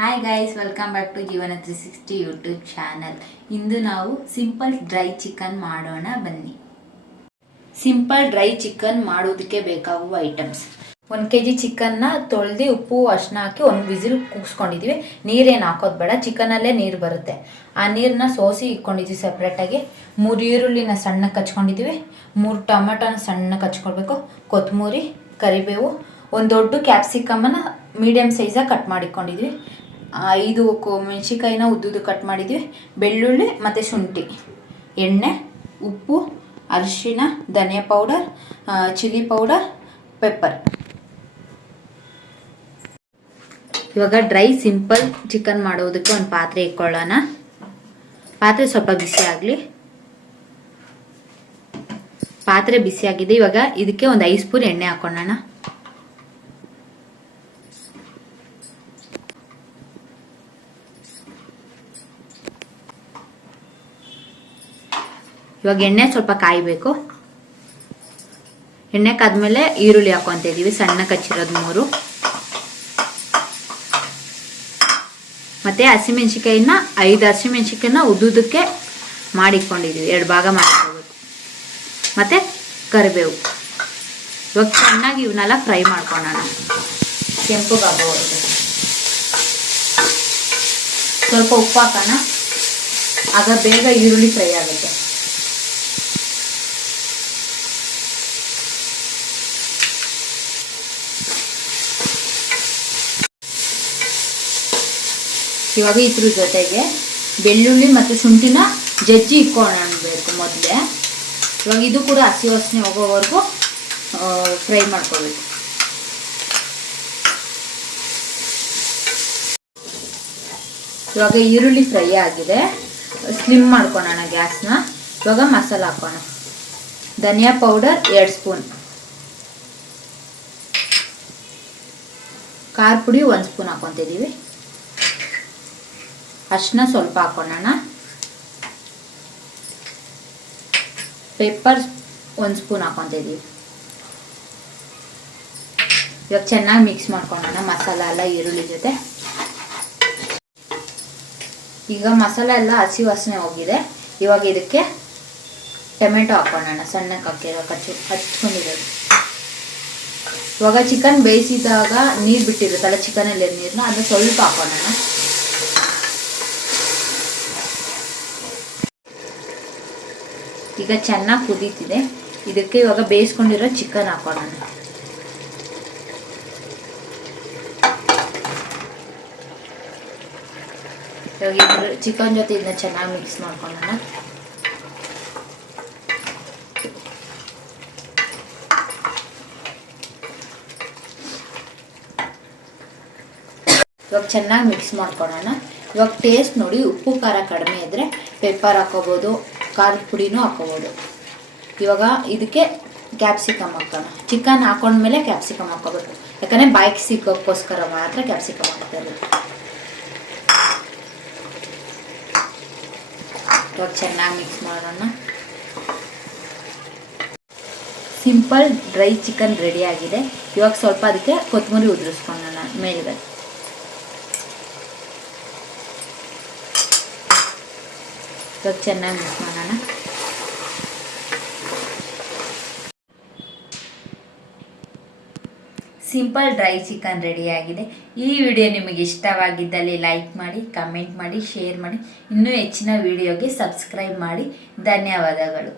Hi guys, welcome back to Jeevana 360 YouTube channel. ಇಂದು ನಾವು simple dry chicken ಮಾಡೋಣ ಬನ್ನಿ. Simple dry chicken ಮಾಡೋದಕ್ಕೆ ಬೇಕಾಗುವ ಐಟಮ್ಸ್: 1 kg ಚಿಕನ್ನ ತೊಳೆದು ಉಪ್ಪು ಅರಿಶಿನ ಹಾಕಿ 1 ವಿಸಿಲ್ ಕೂಗಿಸ್ಕೊಂಡಿದ್ದೀವಿ. ನೀರೇನು ಹಾಕೋದು ಬೇಡ, ಚಿಕನಲ್ಲೇ ನೀರು ಬರುತ್ತೆ. ಆ ನೀರನ್ನ ಸೋಸಿ ಇಟ್ಕೊಂಡಿದ್ದೀವಿ ಸಪ್ರೇಟಾಗಿ. 3 ಈರುಳ್ಳಿನ ಸಣ್ಣಕ್ಕೆ ಹಚ್ಕೊಂಡಿದ್ದೀವಿ. 3 ಟೊಮೆಟೊನ ಸಣ್ಣಕ್ಕೆ ಹಚ್ಕೊಳ್ಬೇಕು. ಕೊತ್ತಂಬರಿ, ಕರಿಬೇವು, 1 ದೊಡ್ಡ ಕ್ಯಾಪ್ಸಿಕಮನ್ನು ಮೀಡಿಯಮ್ ಸೈಜಾಗಿ ಕಟ್ ಮಾಡಿಕೊಂಡಿದ್ವಿ. 5 ಮೆಣಸಿಕಾಯಿನ ಉದ್ದುದು ಕಟ್ ಮಾಡಿದ್ವಿ. ಬೆಳ್ಳುಳ್ಳಿ ಮತ್ತು ಶುಂಠಿ, ಎಣ್ಣೆ, ಉಪ್ಪು, ಅರಿಶಿನ, ಧನಿಯಾ ಪೌಡರ್, ಚಿಲ್ಲಿ ಪೌಡರ್, ಪೆಪ್ಪರ್. ಇವಾಗ ಡ್ರೈ ಸಿಂಪಲ್ ಚಿಕನ್ ಮಾಡೋದಕ್ಕೆ ಒಂದು ಪಾತ್ರೆ ಇಟ್ಕೊಳ್ಳೋಣ. ಪಾತ್ರೆ ಸ್ವಲ್ಪ ಬಿಸಿ ಆಗಲಿ. ಪಾತ್ರೆ ಬಿಸಿ ಆಗಿದೆ. ಇವಾಗ ಇದಕ್ಕೆ ಒಂದು 5 ಸ್ಪೂನ್ ಎಣ್ಣೆ ಹಾಕೊಳ್ಳೋಣ. ಇವಾಗ ಎಣ್ಣೆ ಸ್ವಲ್ಪ ಕಾಯಬೇಕು. ಎಣ್ಣೆ ಕಾದ್ಮೇಲೆ ಈರುಳ್ಳಿ ಹಾಕೊಂತ ಇದೀವಿ, ಸಣ್ಣ ಕಚ್ಚಿರೋದು 3. ಮತ್ತೆ ಹಸಿಮೆಣಸಿಕಾಯಿನ 5 ಹಸಿಮೆಣಸಿಕಾಯಿನ ಉದ್ದುದಕ್ಕೆ ಮಾಡಿಕೊಂಡಿದೀವಿ, 2 ಭಾಗ ಮಾಡ್ಕೋಬೇಕು. ಮತ್ತೆ ಕರಿಬೇವು. ಇವಾಗ ಚೆನ್ನಾಗಿ ಇವನ್ನೆಲ್ಲ ಫ್ರೈ ಮಾಡ್ಕೊಳ್ಳೋಣ. ಕೆಂಪುಗಾಗೋವರೆಗೆ ಸ್ವಲ್ಪ ಉಪ್ಪು ಹಾಕೋಣ, ಆಗ ಬೇಗ ಈರುಳ್ಳಿ ಫ್ರೈ ಆಗುತ್ತೆ. ಇವಾಗ ಇದ್ರ ಜೊತೆಗೆ ಬೆಳ್ಳುಳ್ಳಿ ಮತ್ತು ಶುಂಠಿನ ಜಜ್ಜಿ ಇಟ್ಕೊಳ್ಳಬೇಕು ಮೊದಲೇ. ಇವಾಗ ಇದು ಕೂಡ ಹಸಿ ವಾಸನೆ ಹೋಗೋವರೆಗೂ ಫ್ರೈ ಮಾಡ್ಕೋಬೇಕು. ಇವಾಗ ಈರುಳ್ಳಿ ಫ್ರೈ ಆಗಿದೆ. ಸ್ಲಿಮ್ ಮಾಡ್ಕೊಳ್ಳೋಣ ಗ್ಯಾಸ್ನ. ಇವಾಗ ಮಸಾಲ ಹಾಕೋಣ. ಧನಿಯಾ ಪೌಡರ್ 2 ಸ್ಪೂನ್, ಖಾರ ಪುಡಿ 1 ಸ್ಪೂನ್ ಹಾಕೊತಿದ್ದೀವಿ. ಅರಿಶಿನ ಸ್ವಲ್ಪ ಹಾಕೊಳ್ಳೋಣ. ಪೆಪ್ಪರ್ 1 ಸ್ಪೂನ್ ಹಾಕೊತಿದ್ದೀವಿ. ಇವಾಗ ಚೆನ್ನಾಗಿ ಮಿಕ್ಸ್ ಮಾಡ್ಕೊಳ್ಳೋಣ ಮಸಾಲ ಎಲ್ಲ ಈರುಳ್ಳಿ ಜೊತೆ. ಈಗ ಮಸಾಲ ಎಲ್ಲ ಹಸಿ ವಾಸನೆ ಹೋಗಿದೆ. ಇವಾಗ ಇದಕ್ಕೆ ಟೊಮೆಟೊ ಹಾಕೊಳ್ಳೋಣ, ಸಣ್ಣಕ್ಕೆ ಹಾಕಿರೋ ಹಚ್ಕೊಂಡಿರೋದು. ಇವಾಗ ಚಿಕನ್ ಬೇಯಿಸಿದಾಗ ನೀರು ಬಿಟ್ಟಿರುತ್ತಲ್ಲ ಚಿಕನಲ್ಲಿ ನೀರನ್ನ, ಅದನ್ನ ಸ್ವಲ್ಪ ಹಾಕೊಳ್ಳೋಣ. ಈಗ ಚೆನ್ನಾಗಿ ಕುದೀತಿದೆ. ಇದಕ್ಕೆ ಇವಾಗ ಬೇಯಿಸ್ಕೊಂಡಿರೋ ಚಿಕನ್ ಹಾಕೊಳ್ಳೋಣ. ಇವಾಗ ಚಿಕನ್ ಜೊತೆ ಇದನ್ನ ಚೆನ್ನಾಗಿ ಮಿಕ್ಸ್ ಮಾಡ್ಕೊಳ್ಳೋಣ. ಇವಾಗ ಚೆನ್ನಾಗಿ ಮಿಕ್ಸ್ ಮಾಡ್ಕೊಳ್ಳೋಣ. ಇವಾಗ ಟೇಸ್ಟ್ ನೋಡಿ, ಉಪ್ಪು ಖಾರ ಕಡಿಮೆ ಇದ್ದರೆ ಪೆಪ್ಪರ್ ಹಾಕೋಬೋದು, ಖಾರದ ಪುಡಿನೂ ಹಾಕೋಬೋದು. ಇವಾಗ ಇದಕ್ಕೆ ಕ್ಯಾಪ್ಸಿಕಮ್ ಹಾಕೋಣ. ಚಿಕನ್ ಹಾಕೊಂಡ್ಮೇಲೆ ಕ್ಯಾಪ್ಸಿಕಮ್ ಹಾಕೋಬೇಕು, ಯಾಕಂದರೆ ಬಾಯಿಗೆ ಸಿಕ್ಕೋಕ್ಕೋಸ್ಕರ ಮಾತ್ರ ಕ್ಯಾಪ್ಸಿಕಮ್ ಹಾಕ್ತಾರೆ. ಇವಾಗ ಚೆನ್ನಾಗಿ ಮಿಕ್ಸ್ ಮಾಡೋಣ. ಸಿಂಪಲ್ ಡ್ರೈ ಚಿಕನ್ ರೆಡಿ ಆಗಿದೆ. ಇವಾಗ ಸ್ವಲ್ಪ ಅದಕ್ಕೆ ಕೊತ್ತಂಬರಿ ಉದುರಿಸ್ಕೊಳ್ಳೋಣ ಮೇಲ್ಗಡೆ. ಇವಾಗ ಚೆನ್ನಾಗಿ ಮಿಕ್ಸ್ ಮಾಡೋಣ. ಸಿಂಪಲ್ ಡ್ರೈ ಚಿಕನ್ ರೆಡಿಯಾಗಿದೆ. ಈ ವಿಡಿಯೋ ನಿಮಗೆ ಇಷ್ಟವಾಗಿದ್ದಲ್ಲಿ ಲೈಕ್ ಮಾಡಿ, ಕಮೆಂಟ್ ಮಾಡಿ, ಶೇರ್ ಮಾಡಿ. ಇನ್ನೂ ಹೆಚ್ಚಿನ ವಿಡಿಯೋಗೆ ಸಬ್ಸ್ಕ್ರೈಬ್ ಮಾಡಿ. ಧನ್ಯವಾದಗಳು.